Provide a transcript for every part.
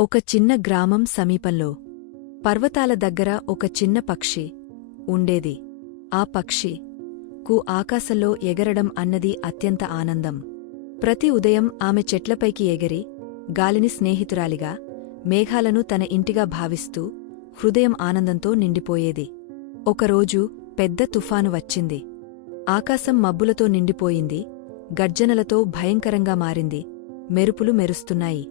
ఒక చిన్న గ్రామం సమీపంలో పర్వతాల దగ్గర ఒక చిన్న పక్షి ఉండేది. ఆ పక్షి కు ఆకాశంలో ఎగరడం అన్నది అత్యంత ఆనందం. ప్రతి ఉదయం ఆమె చెట్లపైకి ఎగిరి గాలిని స్నేహితురాలిగా మేఘాలను తన ఇంటిగా భావిస్తూ హృదయం ఆనందంతో నిండిపోయేది. ఒకరోజు పెద్ద తుఫాను వచ్చింది. ఆకాశం మబ్బులతో నిండిపోయింది. గర్జనలతో భయంకరంగా మారింది. మెరుపులు మెరుస్తున్నాయి.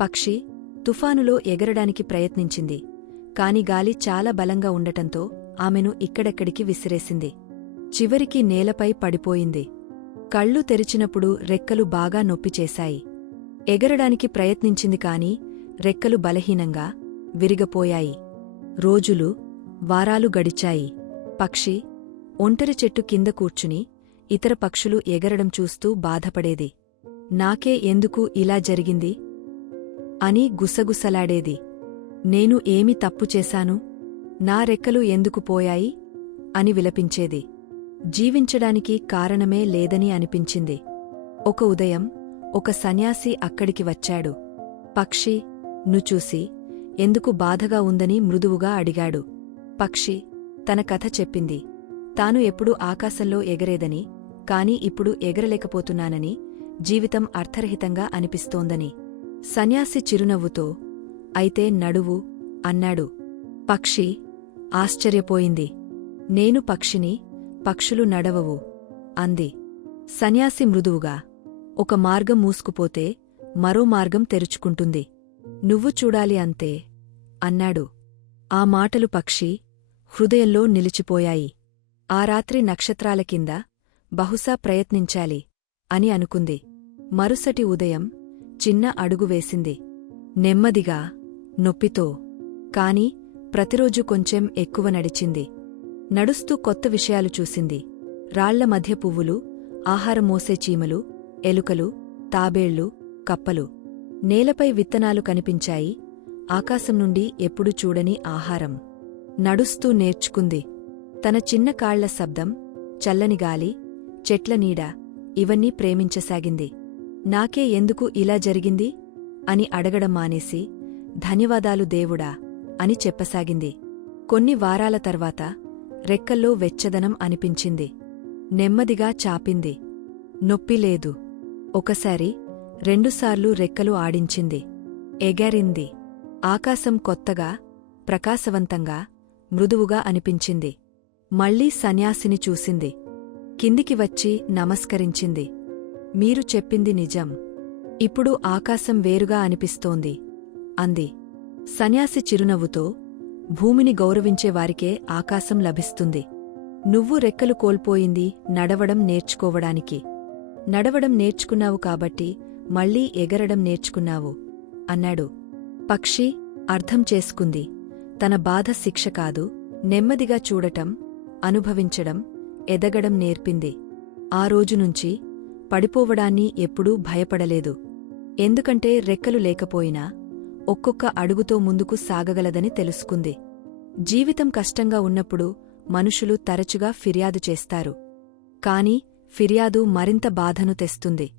పక్షి తుఫానులో ఎగరడానికి ప్రయత్నించింది. కాని గాలి చాలా బలంగా ఉండటంతో ఆమెను ఇక్కడెక్కడికి విసిరేసింది. చివరికి నేలపై పడిపోయింది. కళ్ళు తెరిచినప్పుడు రెక్కలు బాగా నొప్పిచేశాయి ఎగరడానికి ప్రయత్నించింది కాని రెక్కలు బలహీనంగా విరిగపోయాయి. రోజులు వారాలు గడిచాయి. పక్షి ఒంటరి చెట్టు కింద కూర్చుని ఇతర పక్షులు ఎగరడం చూస్తూ బాధపడేది. నాకే ఎందుకు ఇలా జరిగింది? అని గుసగుసలాడేది. నేను ఏమి తప్పు చేశాను? నా రెక్కలు ఎందుకు పోయాయి? అని విలపించేది. జీవించడానికి కారణమే లేదని అనిపించింది. ఒక ఉదయం ఒక సన్యాసి అక్కడికి వచ్చాడు. పక్షి ను చూసి ఎందుకు బాధగా ఉందని మృదువుగా అడిగాడు. పక్షి తన కథ చెప్పింది. తాను ఎప్పుడూ ఆకాశంలో ఎగరేదని కాని ఇప్పుడు ఎగరలేకపోతున్నానని జీవితం అర్థరహితంగా అనిపిస్తోందని. సన్యాసి చిరునవ్వుతో అయితే నడువు అన్నాడు. పక్షి ఆశ్చర్యపోయింది. నేను పక్షిని పక్షులు నడవవు అంది. సన్యాసి మృదువుగా ఒక మార్గం మూసుకుపోతే మరో మార్గం తెరుచుకుంటుంది. నువ్వు చూడాలి అంతే అన్నాడు. ఆ మాటలు పక్షి హృదయంలో నిలిచిపోయాయి. ఆ రాత్రి నక్షత్రాల కింద బహుశా ప్రయత్నించాలి అని అనుకుంది. మరుసటి ఉదయం చిన్న అడుగు వేసింది. నెమ్మదిగా నొప్పితో. కాని ప్రతిరోజు కొంచెం ఎక్కువ నడిచింది. నడుస్తూ కొత్త విషయాలు చూసింది. రాళ్ళ మధ్య పువ్వులు ఆహారం మోసే చీమలు ఎలుకలు తాబేళ్ళు కప్పలు. నేలపై విత్తనాలు కనిపించాయి. ఆకాశం నుండి ఎప్పుడు చూడని ఆహారం. నడుస్తూ నేర్చుకుంది. తన చిన్న కాళ్ళ శబ్దం చల్లని గాలి చెట్ల నీడ ఇవన్నీ ప్రేమించసాగింది. నాకే ఎందుకు ఇలా జరిగింది? అని అడగడం మానేసి ధన్యవాదాలు దేవుడా అని చెప్పసాగింది. కొన్ని వారాల తర్వాత రెక్కల్లో వెచ్చదనం అనిపించింది. నెమ్మదిగా చాపింది. నొప్పి లేదు. ఒకసారి రెండుసార్లు రెక్కలు ఆడించింది. ఎగారింది. ఆకాశం కొత్తగా ప్రకాశవంతంగా మృదువుగా అనిపించింది. మళ్ళీ సన్యాసిని చూసింది. కిందికి వచ్చి నమస్కరించింది. మీరు చెప్పింది నిజం. ఇప్పుడు ఆకాశం వేరుగా అనిపిస్తోంది. అంది. సన్యాసి చిరునవ్వుతో భూమిని గౌరవించే వారికే ఆకాశం లభిస్తుంది. నువ్వు రెక్కలు కోల్పోయింది నడవడం నేర్చుకోవడానికి. నడవడం నేర్చుకున్నావు కాబట్టి మళ్ళీ ఎగరడం నేర్చుకున్నావు అన్నాడు. పక్షి అర్థం చేసుకుంది. తన బాధ శిక్ష కాదు నెమ్మదిగా చూడటం అనుభవించడం ఎదగడం నేర్పింది. ఆ రోజునుంచి పడిపోవడాన్ని ఎప్పుడూ భయపడలేదు. ఎందుకంటే రెక్కలు లేకపోయినా ఒక్కొక్క అడుగుతో ముందుకు సాగగలదని తెలుసుకుంది. జీవితం కష్టంగా ఉన్నప్పుడు మనుషులు తరచుగా ఫిర్యాదు చేస్తారు. కాని ఫిర్యాదు మరింత బాధను తెస్తుంది.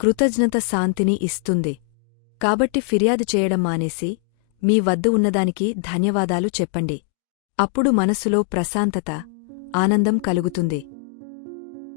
కృతజ్ఞత శాంతిని ఇస్తుంది. కాబట్టి ఫిర్యాదు చేయడం మానేసి మీ వద్ద ఉన్నదానికి ధన్యవాదాలు చెప్పండి. అప్పుడు మనసులో ప్రశాంతత ఆనందం కలుగుతుంది.